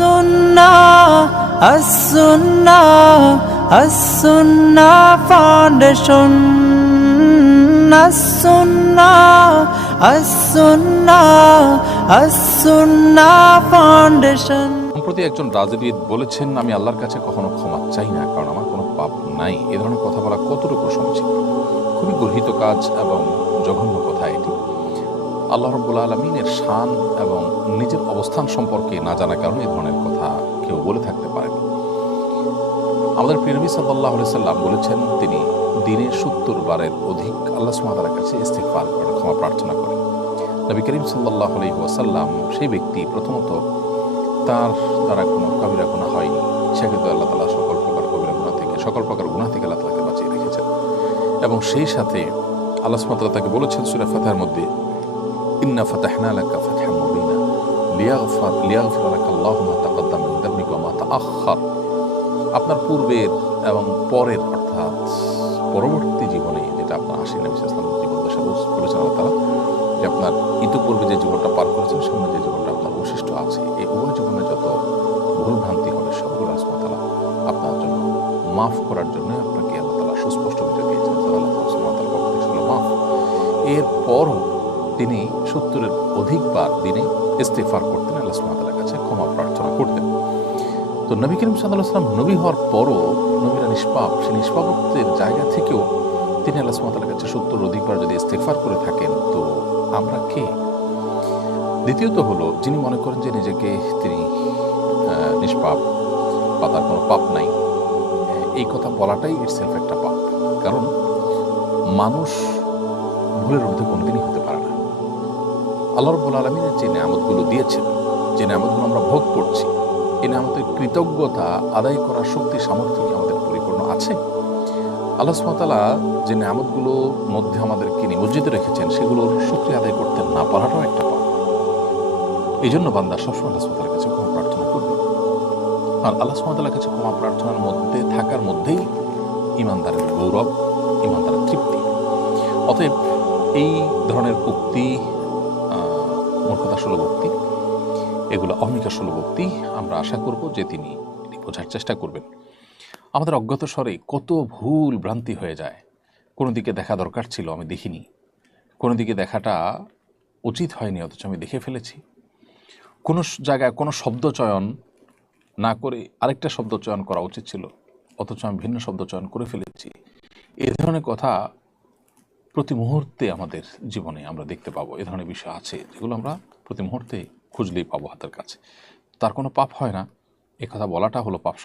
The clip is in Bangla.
as-sunnah as-sunnah as-sunnah foundation, as-sunnah as-sunnah as-sunnah foundation। সম্প্রতি একজন রাজনীতিবিদ বলেছেন, আমি আল্লাহর কাছে কখনো ক্ষমা চাই না, কারণ আমার কোনো পাপ নাই। এ ধরনের কথা বলা কতটুকু সমীচীন? খুবই গর্হিত কাজ এবং জঘন্য কথা এটি। আল্লাহ রাব্বুল আলামিনের শান এবং নিজের অবস্থান সম্পর্কে না জানার কারণে এই ধরনের কথা কেউ বলে থাকতে পারেন। আমাদের প্রিয় নবী সাল্লাল্লাহু আলাইহি সাল্লাম বলেছেন, তিনি দিনে ৭০ বারের অধিক আল্লাহ সুবহানাহু ওয়া তাআলার কাছে ইস্তিগফার করেন, ক্ষমা প্রার্থনা করেন। নবী করিম সাল্লাল্লাহু আলাইহি ওয়াসাল্লাম সেই ব্যক্তি প্রথমত তার দ্বারা কোনো কবিরা গুনাহ হয়নি, সে কিন্তু আল্লাহ তাআলা সকল প্রকার কবিরা গুনাহ থেকে, সকল প্রকার গুনাহ থেকে আল্লাহ তাআলাকে বাঁচিয়ে রেখেছেন। এবং সেই সাথে আল্লাহ সুবহানাহু ওয়া তাআলা তাকে বলেছেন সূরা ফাতহার মধ্যে, ইন্না ফাতাহনা লাকা ফাতহাম মুবিনা লিয়াগফির লাকা আল্লাহু মা তাকাদ্দামা মিন যামবিকা ওয়া মা তাআখার। আপনার পূর্বের এবং পরের অর্থাৎ পরবর্তী জীবনে যেটা আপনার আশিক নবী সাল্লাল্লাহু আলাইহি ওয়াসাল্লাম জীবন দশা বলেছেন আল্লাহ তাআলা, যে আপনার ইতিপূর্বে যে জীবনটা পার করেছেন, সামনে যে জীবনটা আপনার অবশিষ্ট আছে, এই উভয় জীবনে যত ভুল ভ্রান্তি হবে সবগুলো আল্লাহ সুবহানাহু ওয়া তাআলা আপনার জন্য মাফ করার জন্য আপনাকে আল্লাহ তাআলা সুস্পষ্ট বুঝিয়ে দিয়েছেন। আল্লাহ সুবহানাহু ওয়া তাআলার পক্ষ থেকে সেগুলো মাফ। এরপরও তিনি ৭০-এর অধিকবার দিনে ইস্তিগফার করতেন, আল্লাহ সুবহানাহু ওয়া তাআলার কাছে ক্ষমা প্রার্থনা করতেন। তো নবী করিম সাল্লাল্লাহু আলাইহি ওয়াসাল্লাম নবী হওয়ার পরও নবীরা নিষ্পাপ, সেই নিষ্পাপত্বের জায়গা থেকেও তিনি আল্লাহ সুবহানাহু ওয়া তাআলার কাছে ৭০ অধিকবার যদি ইস্তিগফার করে থাকেন, তো আমরা কে? দ্বিতীয়ত হলো, যিনি মনে করেন যে নিজেকে তিনি নিষ্পাপ বা তার কোনো পাপ নাই, এই কথা বলাটাই ইটসেলফ একটা পাপ। কারণ মানুষ ভুলের ঊর্ধ্বে কোনোদিনই হতে পারে না। আল্লাহ রাব্বুল আলামিনের যে নেয়ামতগুলো দিয়েছেন, যে নেয়ামতগুলো আমরা ভোগ করছি, এই নেয়ামতের কৃতজ্ঞতা আদায় করার শক্তি সামর্থ্য কি আমাদের পরিপূর্ণ আছে? আল্লাহ সুবহানাহু ওয়া তাআলা যে নেয়ামতগুলোর মধ্যে আমাদেরকে নিমজ্জিত রেখেছেন, সেগুলোর শুকরিয়া আদায় করতে না পারাটাও একটা পাপ। এই জন্য বান্দা সবসময় আল্লাহ সুবহানাহু ওয়া তাআলার কাছে ক্ষমা প্রার্থনা করবে। আর আল্লাহ সুবহানাহু ওয়া তাআলার কাছে ক্ষমা প্রার্থনার মধ্যে থাকার মধ্যেই ঈমানদারের গৌরব, ঈমানদারের তৃপ্তি। অতএব এই ধরনের উক্তি মূর্খতা সুলভ উক্তি, এগুলো অহমিকা সুলভ উক্তি। আমরা আশা করব যে তিনি বোঝার চেষ্টা করবেন। আমাদের অজ্ঞাত স্বরে কত ভুল ভ্রান্তি হয়ে যায়। কোনো দিকে দেখা দরকার ছিল, আমি দেখিনি। কোনো দিকে দেখাটা উচিত হয়নি, অথচ আমি দেখে ফেলেছি। কোনো জায়গায় কোনো শব্দ চয়ন না করে আরেকটা শব্দ চয়ন করা উচিত ছিল, অথচ আমি ভিন্ন শব্দ চয়ন করে ফেলেছি। এই ধরনের কথা প্রতি মুহূর্তে আমাদের জীবনে আমরা দেখতে পাবো। এ ধরনের বিষয় আছে যেগুলো আমরা প্রতি মুহূর্তে খুঁজলেই পাবো হাতের কাছে। তার কোনো পাপ হয় না, এ কথা বলাটা হলো পাপ।